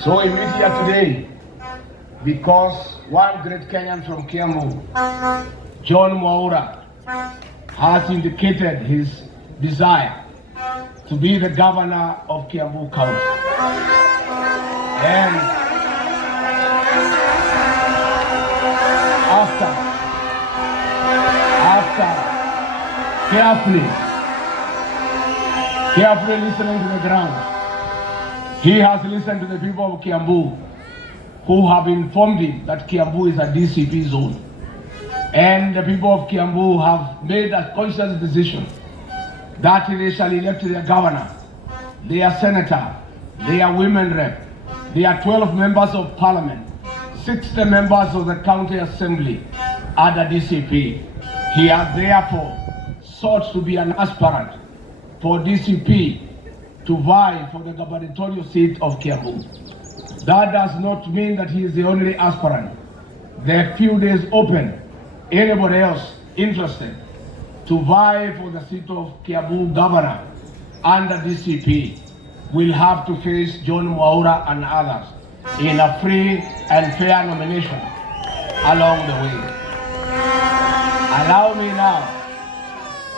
So we meet here today because one great Kenyan from Kiambu, John Mwaura, has indicated his desire to be the governor of Kiambu County. And after carefully listening to the ground, he has listened to the people of Kiambu who have informed him that Kiambu is a DCP zone. And the people of Kiambu have made a conscious decision that they shall elect their governor, their senator, their women rep, their 12 members of parliament, 60 members of the county assembly under DCP. He has therefore sought to be an aspirant for DCP to vie for the gubernatorial seat of Kiambu. That does not mean that he is the only aspirant. There are few days open. Anybody else interested to vie for the seat of Kiambu governor under DCP will have to face John Mwaura and others in a free and fair nomination along the way. Allow me now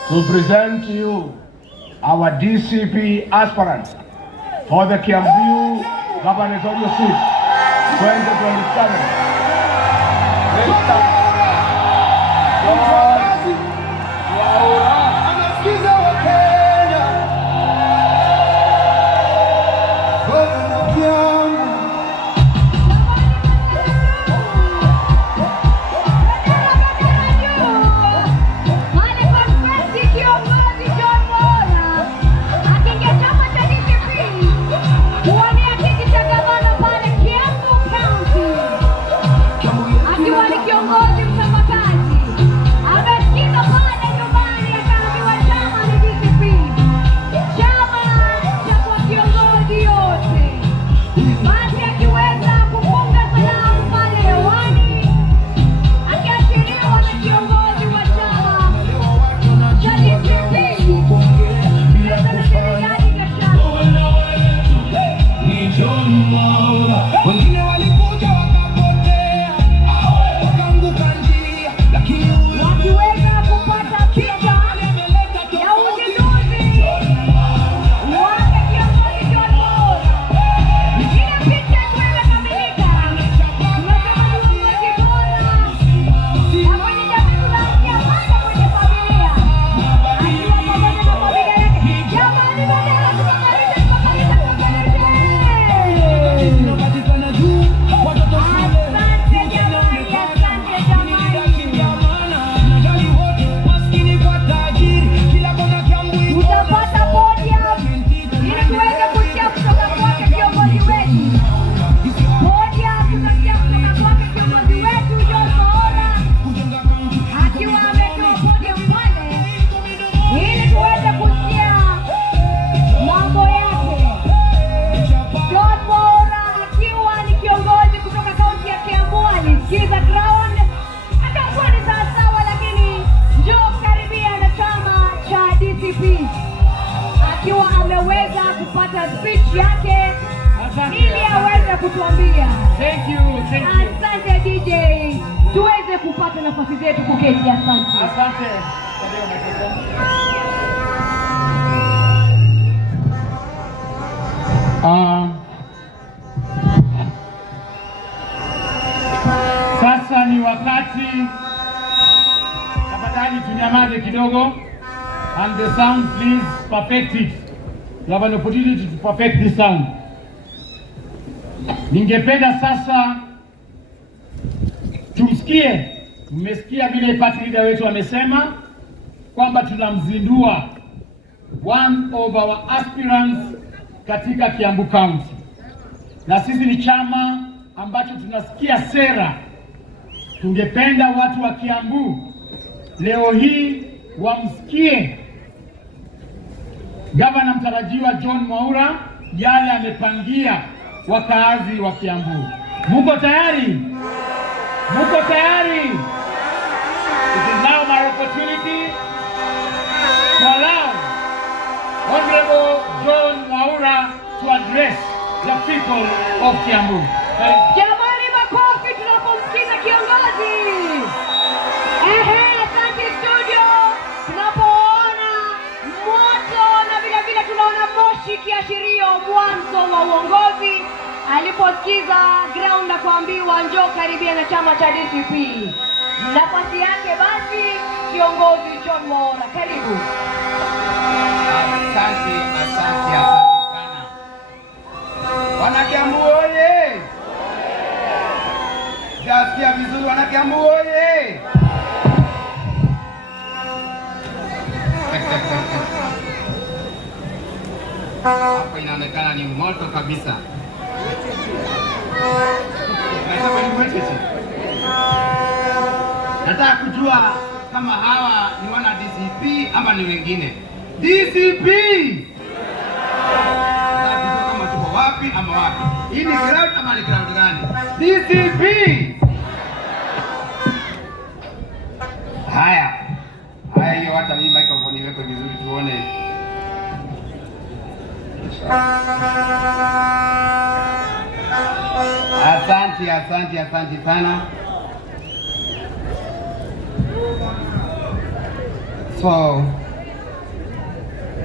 to present to you our DCP aspirant for the Kiambu gubernatorial seat 2027. Mr. John Mwaura. Akiwa ameweza kupata speech yake ili aweze kutuambia. Thank you. Asante DJ. Tuweze kupata nafasi zetu kuketi. Asante. Sasa ni wakati, tafadhali tunyamaze kidogo. And the sound, please perfect it. You have an opportunity to perfect this sound. Ningependa sasa tumsikie. Mmesikia vile party leader wetu amesema kwamba tunamzindua one of our aspirants katika Kiambu County. Na sisi ni chama ambacho tunasikia sera. Tungependa watu wa Kiambu leo hii wamsikie Gavana mtarajiwa John Mwaura yale amepangia wakaazi wa Kiambu. Muko tayari? Muko tayari? It is now my opportunity to allow Honorable John Mwaura to address the people of Kiambu. Jamani, makofi tunapomsikiza kiongozi. Asante studio. Tunapoona moto na vile tunaona moshi kiashirio mwanzo wa uongozi. Aliposikiza ground na kuambiwa njoo karibia na chama cha DCP. Nafasi yake basi kiongozi John Mwaura, karibu. Asante sana. Wana Kiambu oye! Jasikia vizuri wana Kiambu oye! Hapo inaonekana ni moto kabisa. Nataka kujua kama hawa ni wana DCP ama ni wengine. DCP! Nataka kujua kama tuko wapi ama wapi. Hii ni ground ama ni ground gani? DCP! Haya hiyo hata hii microphone iwekwe vizuri tuone. Asante sana. So,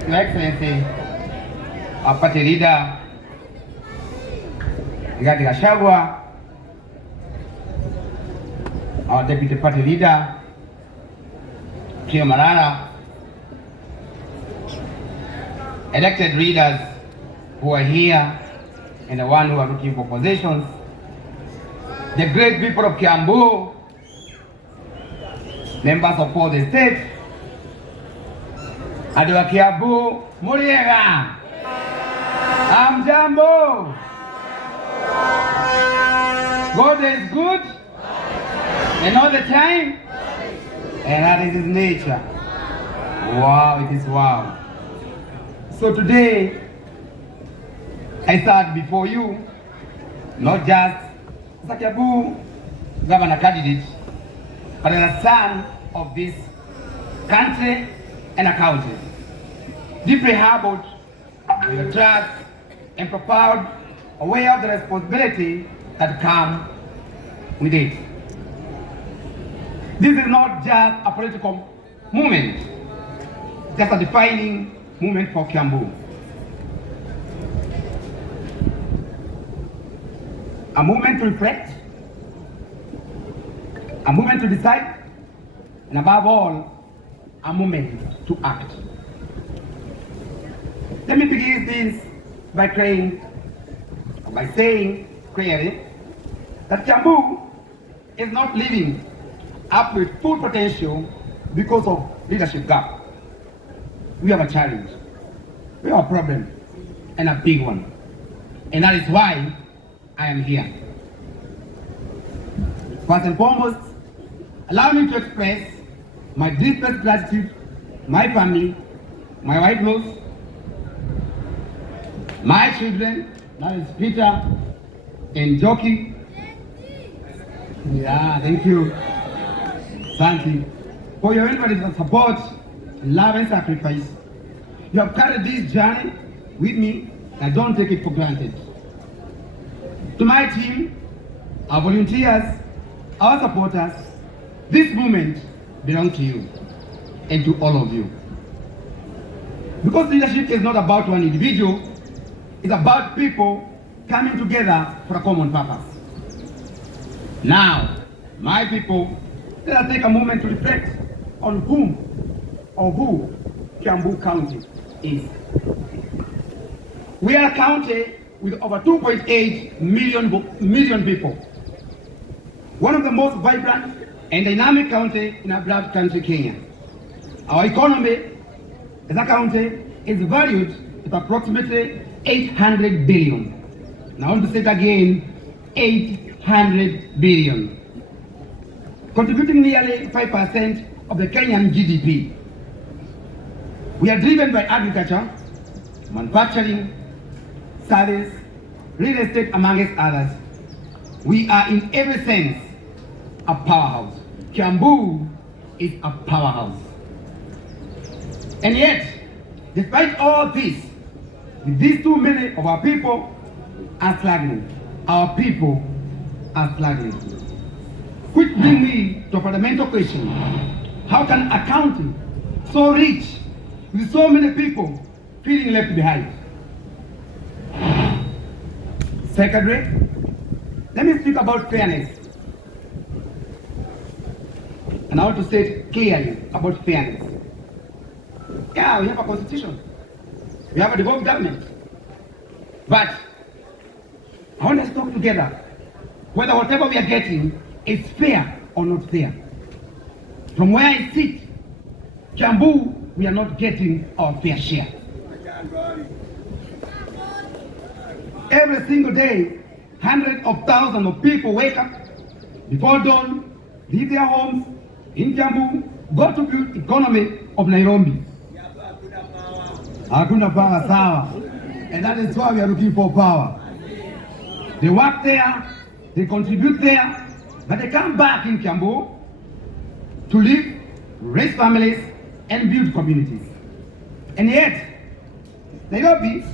Your Excellency, our party leader, Rigathi Gachagua, our deputy party leader, kiama, elected leaders who are here and the one who are looking for positions, the great people of Kiambu, members of all the states, Adwa Kiambu, Muriega, Amjambo. God is good and all the time, and that is His nature. Wow, it is wow. So today, I stand before you, not just as a Kiambu governor candidate, but as a son of this country and a county, deeply humbled by your trust and proud, aware of the responsibility that comes with it. This is not just a political movement, just a defining moment for Kiambu. A moment to reflect, a moment to decide, and above all, a moment to act. Let me begin this by saying clearly that Kiambu is not living up to its full potential because of leadership gap. We have a challenge, we have a problem, and a big one. And that is why I am here. First and foremost, allow me to express my deepest gratitude, my family, my wife Rose, my children, that is Peter and Joki. Yeah, thank you. Thank you for your unconditional support, love and sacrifice. You have carried this journey with me, and I don't take it for granted. To my team, our volunteers, our supporters, this movement belongs to you and to all of you. Because leadership is not about one individual, it's about people coming together for a common purpose. Now, my people, let us take a moment to reflect on whom or who Kiambu County is. We are a county with over 2.8 million people. One of the most vibrant and dynamic counties in our beloved country, Kenya. Our economy as a county is valued at approximately 800 billion. Now I want to say it again, 800 billion. Contributing nearly 5% of the Kenyan GDP. We are driven by agriculture, manufacturing, service, real estate, amongst others. We are in every sense a powerhouse. Kiambu is a powerhouse. And yet, despite all this, with these too many of our people, are struggling. Our people are struggling. Which brings me to a fundamental question. How can a country so rich, with so many people feeling left behind? Secondly, let me speak about fairness. And I want to say it clearly about fairness. Yeah, we have a constitution. We have a devolved government. But I want us to talk together whether whatever we are getting is fair or not fair. From where I sit, Kiambu, we are not getting our fair share. Every single day, hundreds of thousands of people wake up before dawn, leave their homes in Kiambu, go to build economy of Nairobi. Hakuna power, sawa. And that is why we are looking for power. They work there, they contribute there, but they come back in Kiambu to live, raise families, and build communities. And yet, Nairobi,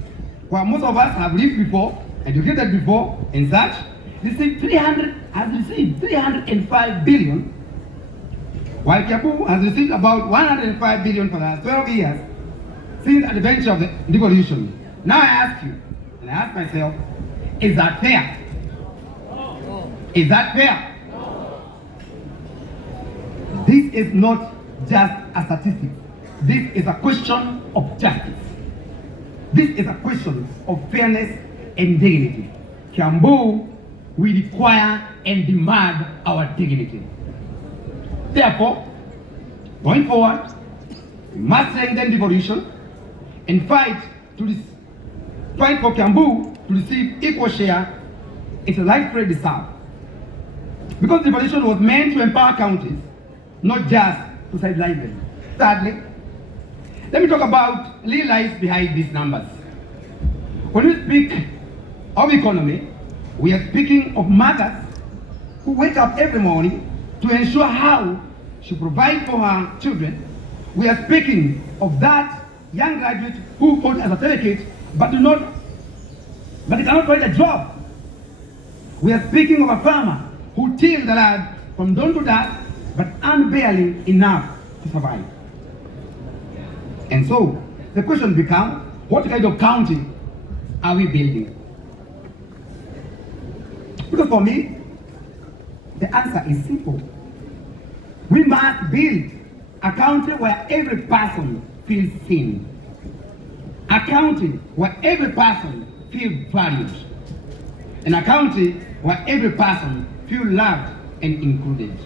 where most of us have lived before, educated before, and such, has received 305 billion, while Kiambu has received about 105 billion for the last 12 years since the adventure of the devolution. Now I ask you, and I ask myself, is that fair? Is that fair? This is not just a statistic. This is a question of justice. This is a question of fairness and dignity. Kiambu, we require and demand our dignity. Therefore, going forward, we must strengthen devolution and fight for Kiambu to receive equal share its rightfully deserved. Because devolution was meant to empower counties, not just to sideline them. Thirdly, let me talk about real life behind these numbers. When we speak of economy, we are speaking of mothers who wake up every morning to ensure how she provides for her children. We are speaking of that young graduate who hold a certificate but they cannot find a job. We are speaking of a farmer who tills the land from dawn to dusk but earn barely enough to survive. And so the question becomes, what kind of county are we building? Because for me, the answer is simple. We must build a country where every person feels seen. A country where every person feels valued. And a country where every person feels loved and included.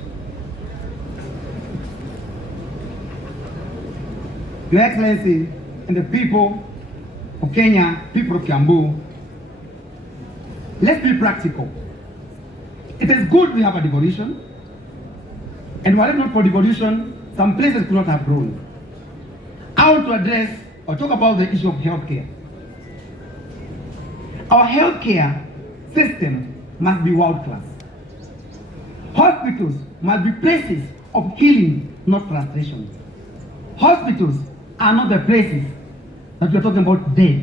Your Excellency and the people of Kenya, people of Kiambu, let's be practical. It is good we have a devolution, and were it not for devolution, some places could not have grown. I want to address or talk about the issue of healthcare. Our healthcare system must be world class. Hospitals must be places of healing, not frustration. Hospitals are not the places that we are talking about death.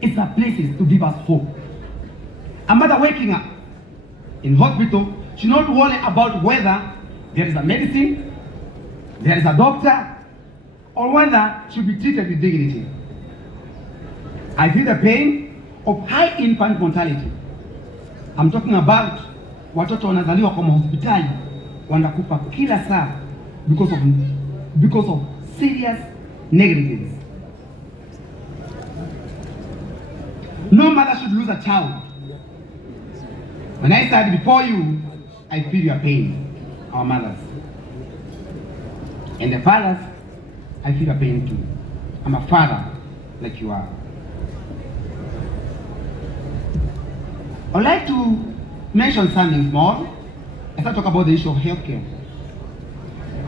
It's the places to give us hope. A mother waking up in hospital should not worry about whether there is a medicine, there is a doctor, or whether she should be treated with dignity. I feel the pain of high infant mortality. I'm talking about watoto wanazaliwa kwa hospitali wanakufa kila saa because of serious negligence. No mother should lose a child. When I stand before you, I feel your pain, our mothers. And the fathers, I feel your pain too. I'm a father like you are. I'd like to mention something small as I talk about the issue of healthcare.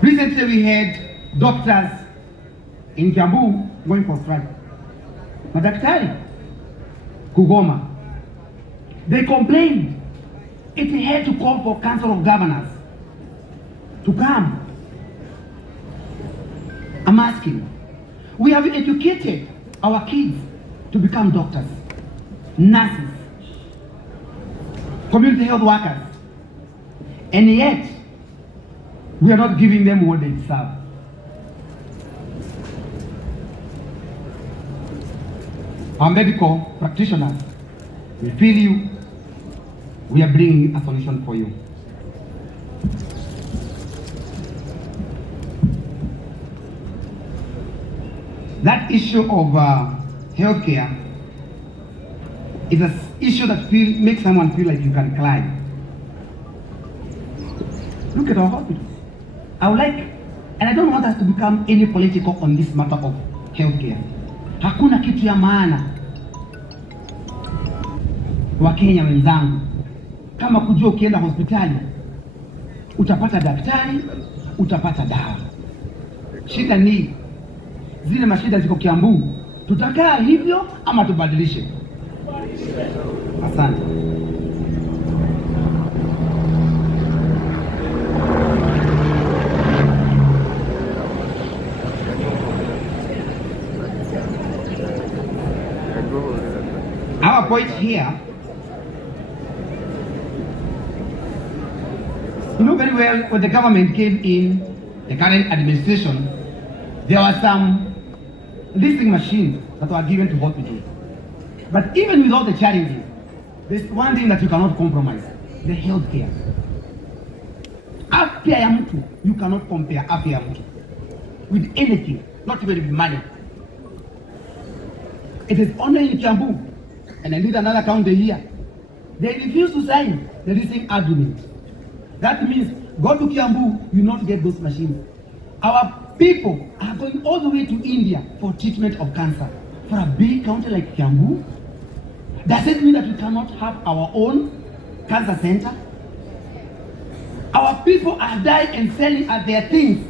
Recently we had doctors in Kiambu going for strike. Madaktari, kugoma. They complained. It had to call for Council of Governors to come. I'm asking, we have educated our kids to become doctors, nurses, community health workers, and yet we are not giving them what they deserve. Our medical practitioners, we feel you. We are bringing a solution for you. That issue of healthcare is an issue that makes someone feel like you can cry. Look at our hospitals. I would like, and I don't want us to become any political on this matter of healthcare. Hakuna kitu ya maana Wakenya wenzangu kama kujua ukienda hospitali utapata daktari, utapata dawa. Shida ni zile mashida ziko Kiambu, tutakaa hivyo ama tubadilishe? Asante. Our point here, you know very well, when the government came in, the current administration, there were some listening machines that were given to hospitals. But even with all the challenges, there's one thing that you cannot compromise: the health care. Afya ya mtu, you cannot compare afya ya mtu with anything, not even with money. It is only in Kiambu, and I need another county here. They refuse to sign the listening agreement. That means go to Kiambu, you not get those machines. Our people are going all the way to India for treatment of cancer. For a big county like Kiambu, does it mean that we cannot have our own cancer center? Our people are dying and selling their things,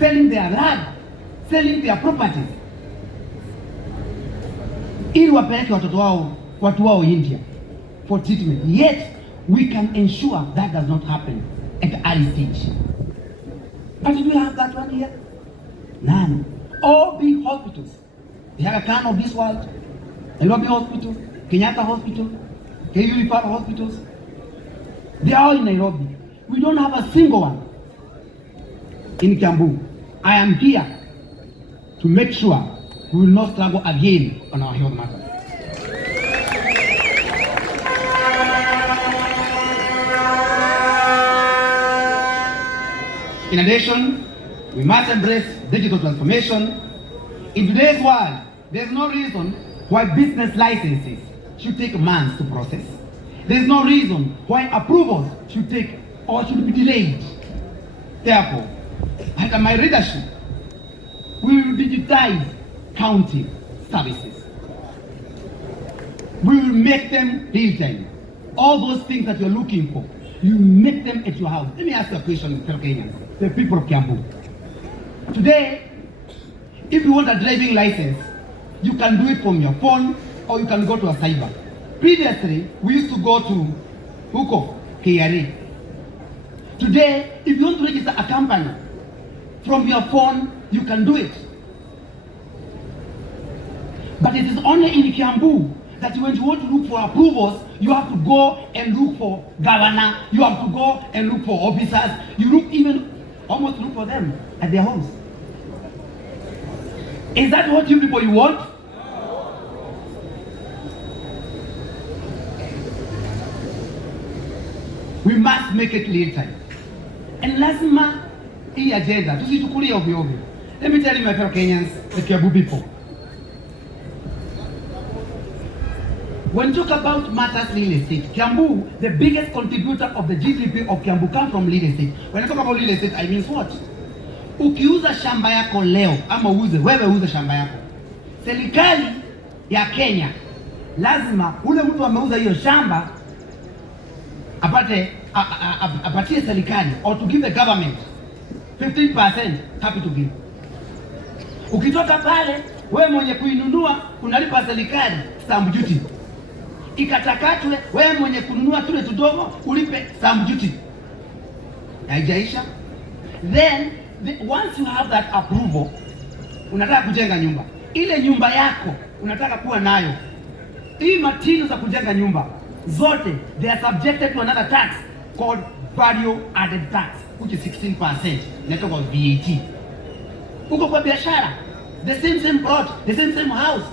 selling their land, selling their properties, ili wapeleke watu wao India for treatment. Yet we can ensure that does not happen at the early stage. But do we have that one here? None. All big hospitals. The Aga Khan of this world, Nairobi Hospital, Kenyatta Hospital, KU hospitals, they are all in Nairobi. We don't have a single one in Kiambu. I am here to make sure we will not struggle again on our health matters. In addition, we must embrace digital transformation. In today's world, there's no reason why business licenses should take months to process. There's no reason why approvals should take or should be delayed. Therefore, under my leadership, we will digitize county services. We will make them real-time. All those things that you're looking for, you make them at your house. Let me ask you a question, fellow Kenyans, the people of Kiambu. Today, if you want a driving license, you can do it from your phone or you can go to a cyber. Previously, we used to go to KRA. Today, if you want to register a company, from your phone, you can do it. But it is only in Kiambu that when you want to look for approvals, you have to go and look for governor, you have to go and look for officers, almost look for them at their homes. Is that what you people want? We must make it real time. And lazima hii agenda tusichukulie ovyo ovyo. Let me tell you, my fellow Kenyans, the Kiambu people. When you talk about matters real estate, Kiambu, the biggest contributor of the GDP of Kiambu comes from real estate. When I talk about real estate, I mean what? Ukiuza shamba yako leo, ama wewe uze shamba yako, serikali ya Kenya lazima ule mtu ameuza hiyo shamba apatie serikali, or to give the government 15% capital gain. Ukitoka pale, wewe mwenye kuinunua unalipa serikali stamp duty. Ikatakatwe, wewe mwenye kununua tule tudogo ulipe stamp duty. Haijaisha. Then once you have that approval, unataka kujenga nyumba. Ile nyumba yako unataka kuwa nayo, hii materials za kujenga nyumba, zote, they are subjected to another tax called value added tax, which is 16%, net of VAT. Uko kwa biashara, the same plot, the same house,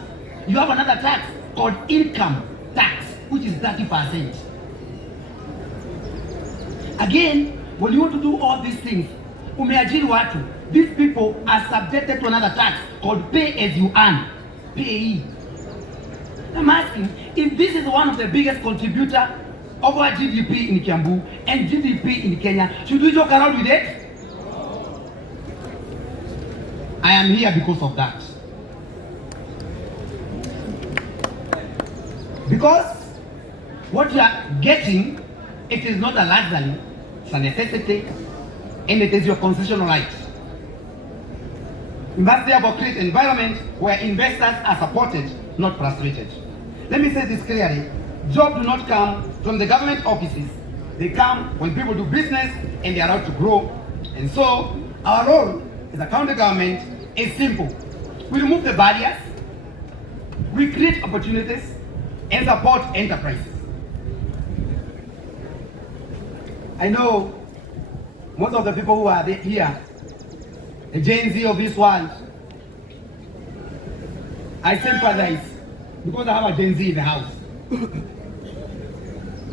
you have another tax called income tax, which is 30%. Again, when you want to do all these things, umeajiri watu, these people are subjected to another tax called pay as you earn, PAE. I'm asking, if this is one of the biggest contributor of our GDP in Kiambu and GDP in Kenya, should we joke around with it? I am here because of that. Because what you are getting, it is not a luxury, it's a necessity, and it is your constitutional right. We must therefore create an environment where investors are supported, not frustrated. Let me say this clearly. Jobs do not come from the government offices. They come when people do business and they are allowed to grow. And so, our role as a county government is simple. We remove the barriers, we create opportunities, and support enterprises. I know most of the people who are here, the Gen Z of this world, I sympathize because I have a Gen Z in the house.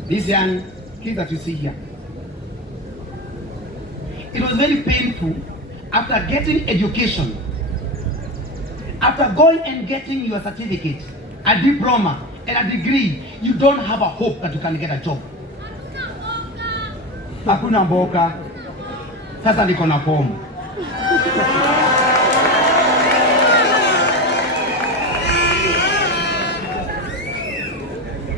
These young kids that you see here. It was very painful after getting education, after going and getting your certificate, a diploma, and a degree, you don't have a hope that you can get a job. Hakuna mboka, sasa niko na fomu.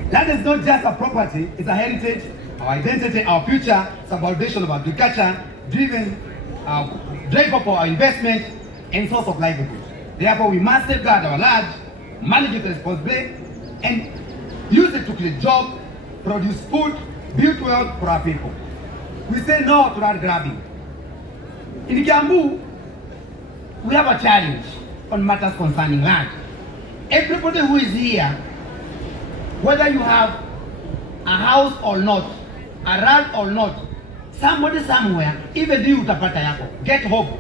That is not just a property, it's a heritage, our identity, our future, it's a foundation of agriculture, driver for our investment and source of livelihood. Therefore, we must safeguard our land, manage it responsibly, and use it to create jobs, produce food, build wealth for our people. We say no to land grabbing. In Kiambu, we have a challenge on matters concerning land. Everybody who is here, whether you have a house or not, a land or not, somebody somewhere, even you utapata yako. Get hope.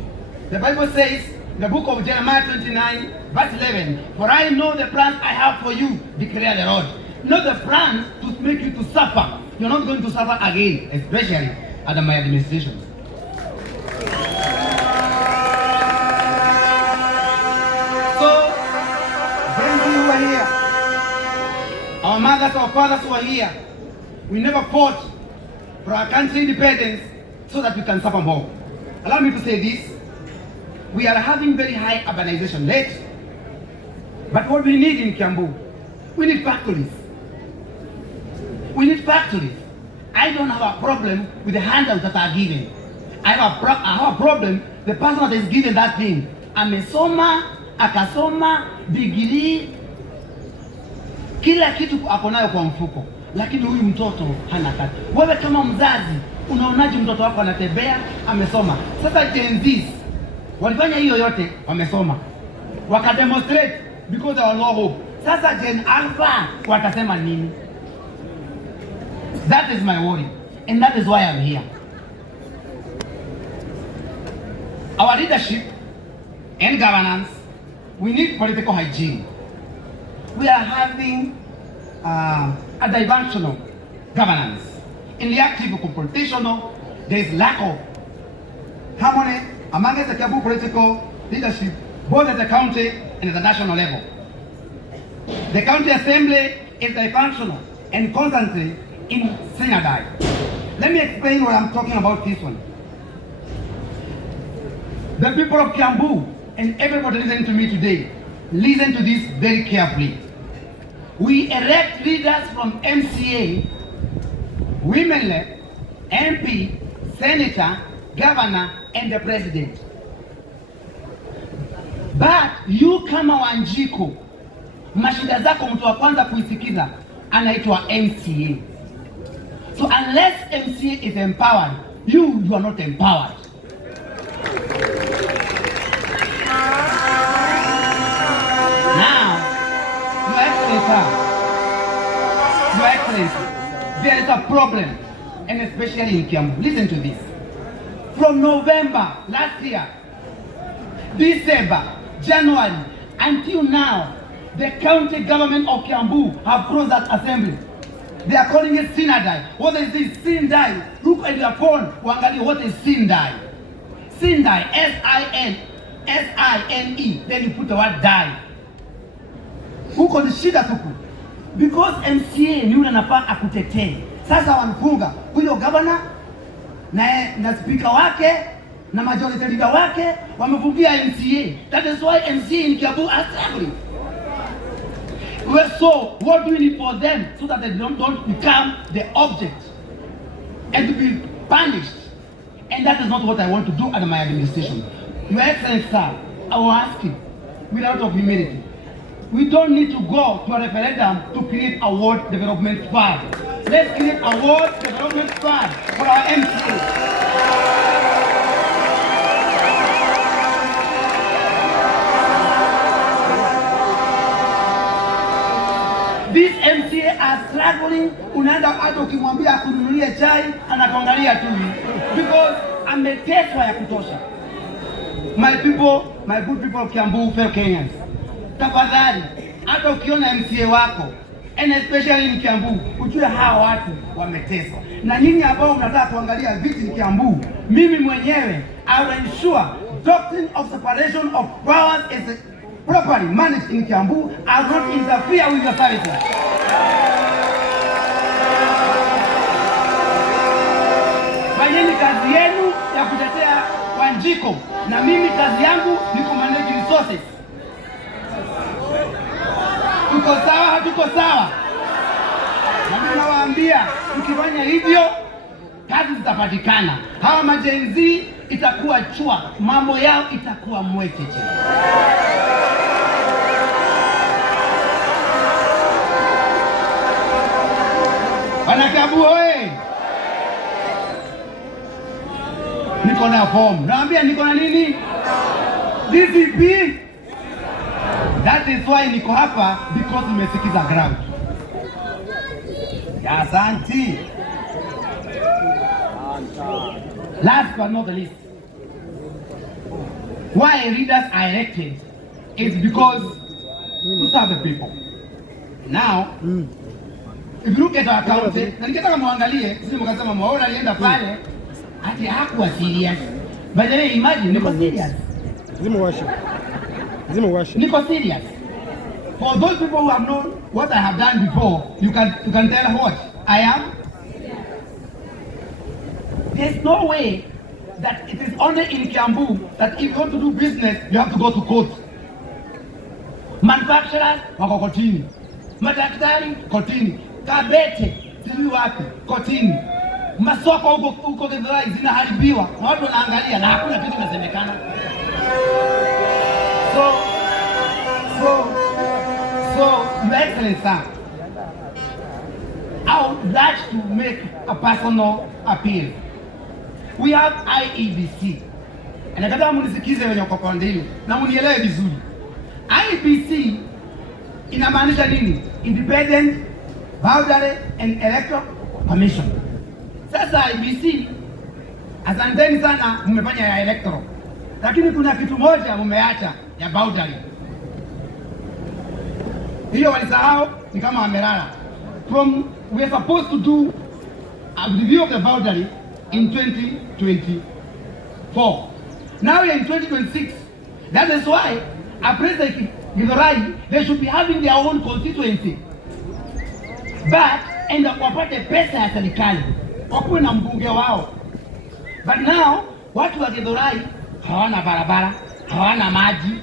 The Bible says, in the book of Jeremiah 29, verse 11, for I know the plans I have for you, declare the Lord. Not the plans to make you to suffer. You're not going to suffer again, especially under my administration. So, friends who are here, our mothers, our fathers who are here, we never fought for our country independence so that we can suffer more. Allow me to say this. We are having very high urbanization rate, but what we need in Kiambu, we need factories. We need factories. I don't have a problem with the handouts that are given. I have a problem, the person that is given that thing, amesoma, akasoma, degree, kila kitu ako nayo kwa mfuko, lakini huyu mtoto hana kazi. Wewe kama mzazi, unaonaje mtoto wako anatembea, amesoma? Sasa Gen Zs walifanya hiyo yote, wamesoma, wakademonstrate because there was no hope. Sasa Gen Alpha watasema nini? That is my worry, and that is why I'm here. Our leadership and governance, we need political hygiene. We are having a diversional governance. In the active confrontational, there is lack of harmony among the Kiambu political leadership, both at the county and at the national level. The county assembly is dysfunctional and constantly in synody. Let me explain what I'm talking about this one. The people of Kiambu and everybody listening to me today, listen to this very carefully. We elect leaders from MCA, women led, MP, senator, governor, and the president. But you kama Wanjiko, mashida zako mtu wa kwanza kuisikiza anaitwa MCA. So unless MCA is empowered, you are not empowered. Now, Your Excellency, there is a problem, and especially in Kiambu. Listen to this. From November last year, December, January, until now, the county government of Kiambu have closed that assembly. They are calling it Sinadai. What is this? Sindai. Look at your phone. Wangali, what is Sindai? Sindai, S-I-N-E. Then you put the word die. Huko ni shida tuku. Because MCA ni ule anafaa akutetee. Sasa wanafunga huyo governor na speaker wake na majority leader wake wamefungia MCA. That is why MCA in Kiambu are struggling. So what do we need for them so that they don't become the object and to be punished? And that is not what I want to do under my administration. Your Excellency, sir, I will ask you, without of humility, we don't need to go to a referendum to create a ward development fund. Let's create a ward development fund for our MCA. These MCA are struggling. Unaenda hata ukimwambia akununulie chai anakuangalia tu, because ameteswa ya kutosha. My people, my good people of Kiambu, fellow Kenyans, tafadhali hata ukiona MCA wako and especially in Kiambu, ujue hawa watu wameteswa. Na nyinyi ambao mnataka kuangalia viti in Kiambu, mimi mwenyewe I will ensure doctrine of separation of powers is properly managed in Kiambu. I will not interfere with your services. Fanyeni kazi yenu ya kutetea Wanjiko, na mimi kazi yangu ni kumanage resources. Tuko sawa, hatuko sawa? Na mimi nawaambia, tukifanya hivyo kazi zitapatikana. Hawa majenzi itakuwa chua, mambo yao itakuwa mwecheche. Wanakabu oye! Niko na form. Naambia niko na nini? DCP. That is why niko hapa, because nimesikiza ground. Ya asante. Last but not the least, why leaders are elected is because to serve the people. Now, if you look at our county, na nikitaka muangalie, sisi mkasema Mwaura alienda pale, ati hakuwa serious. By the way, imagine, niko serious. Niko serious. For those people who have known what I have done before, you can tell what I am. There's no way that it is only in Kiambu that if you want to do business, you have to go to court. Manufacturers wako kotini, madaktari kotini, Kabete sijui wapi kotini, masoko huko Githurai zinaharibiwa na watu wanaangalia na hakuna kitu kinasemekana. So Your Excellency, sir, I would like to make a personal appeal. We have IEBC. Na nataka munisikize wenye kwa kondili na munielewe vizuri. IEBC inamaanisha nini? Independent Boundary and Electoral Commission. Sasa IEBC, asanteni sana mmefanya ya electoral. Lakini kuna kitu moja mmeacha ya boundary. Hiyo walisahau, ni kama wamelala. We are supposed to do a review of the boundary in 2024. Now we are in 2026. That is why a place like Githurai, they should be having their own constituency. But enda wapate pesa ya serikali, wakuwe na mbunge wao. But now watu wa Githurai hawana barabara, hawana maji.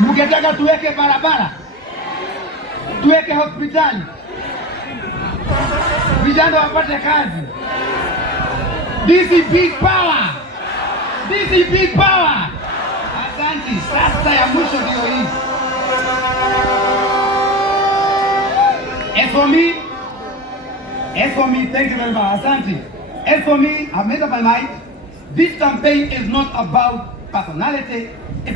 Mukitaka tuweke barabara, tuweke hospitali, vijana wapate kazi. DCP power! DCP power! Asante, sasa ya mwisho ndio hii. As for me, thank you very much. Asante. As for me, I've made up my mind. This campaign is not about personality, it's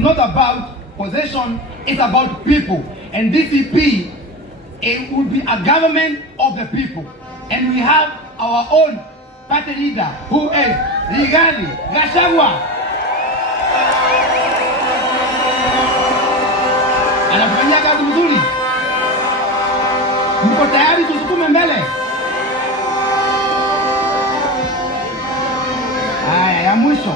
not about possession, it's about people. And DCP, it would be a government of the people. And we have our own party leader, who is Rigathi Gachagua. Anafanyia kazi mzuri. Mko tayari tusukume mbele? Haya, ya mwisho.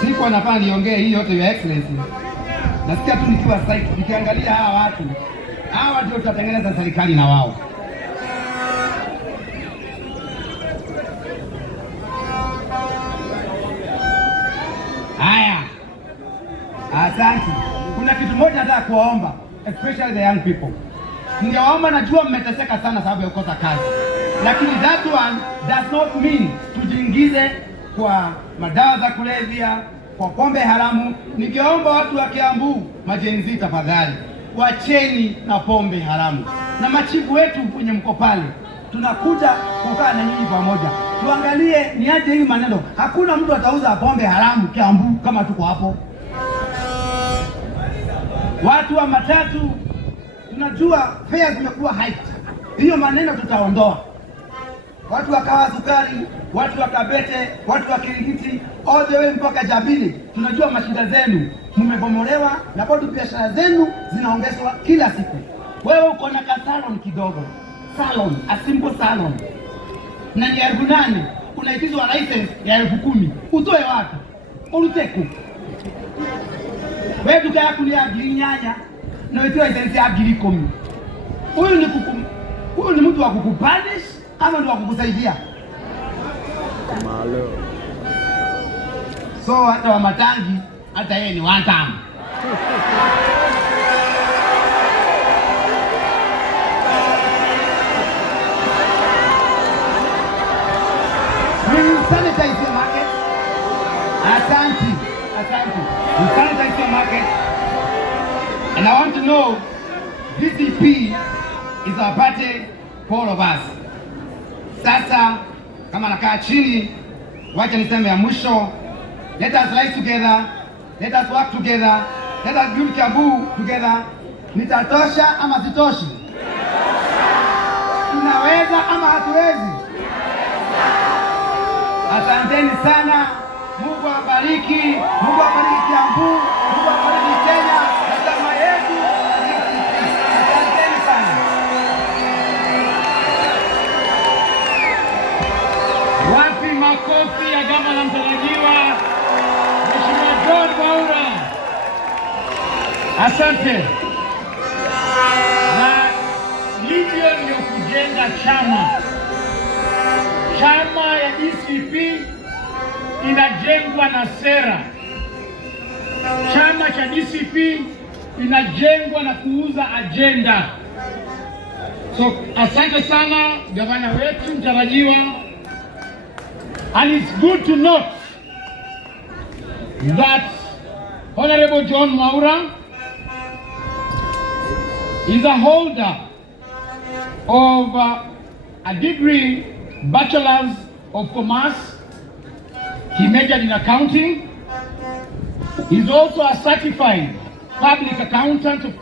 Siku anafaa niongee hii yote, Your Excellency. Nasikia tu nikiwa site, nikiangalia hawa ndio tutatengeneza serikali na wao. Haya, asante. Kuna kitu moja nataka kuwaomba, especially the young people. Ningewaomba, najua mmeteseka sana sababu ya kukosa kazi, lakini that one does not mean tujiingize kwa madawa za kulevya, kwa pombe haramu. Ningeomba watu wa Kiambu, majenzi, tafadhali wacheni na pombe haramu. Na machifu wetu kwenye mko pale, tunakuja kukaa na nyinyi pamoja, tuangalie ni aje hii maneno. Hakuna mtu atauza pombe haramu Kiambu kama tuko hapo. Watu wa matatu, tunajua fare zimekuwa high. Hiyo maneno tutaondoa. Watu wakawa sukari, watu wa Kabete, watu wa Kiringiti, all the way mpaka Jabili. Tunajua mashinda zenu, mmebomolewa na bado biashara zenu zinaongezwa kila siku. Wewe uko na salon kidogo, salon, a simple salon, na ni 8,000, unaitizwa license ya 10,000. Utoe wapi? Uruteku. Wewe duka yako ni agili nyanya na wewe license ya agili 10. Huyu ni mtu wa kukupanish ama ndio wa kukusaidia? Malo. So hata Wamatangi, hata yeye ni one time. We will sanitize your market. Asante. We sanitize your market. And I want to know, DCP is our party for all of us. Sasa kama nakaa chini, wacha niseme ya mwisho. Let us rise together, let us work together, let us build Kiambu together. Nitatosha ama sitoshi? Tunaweza ama hatuwezi? Asanteni sana. Mungu awabariki. Mungu awabariki Kiambu. Mungu awabariki Kenya na chama yetu. Asanteni sana. Wapi makofi ya gavana mtarajiwa Mheshimiwa John Mwaura. Asante. Na hivyo ndio kujenga chama ya DCP inajengwa na sera. Chama cha DCP inajengwa na kuuza agenda. So asante sana gavana wetu mtarajiwa. And it's good to note that Honorable John Mwaura is a holder of a degree, Bachelor's of Commerce. He majored in accounting. He's also a certified public accountant of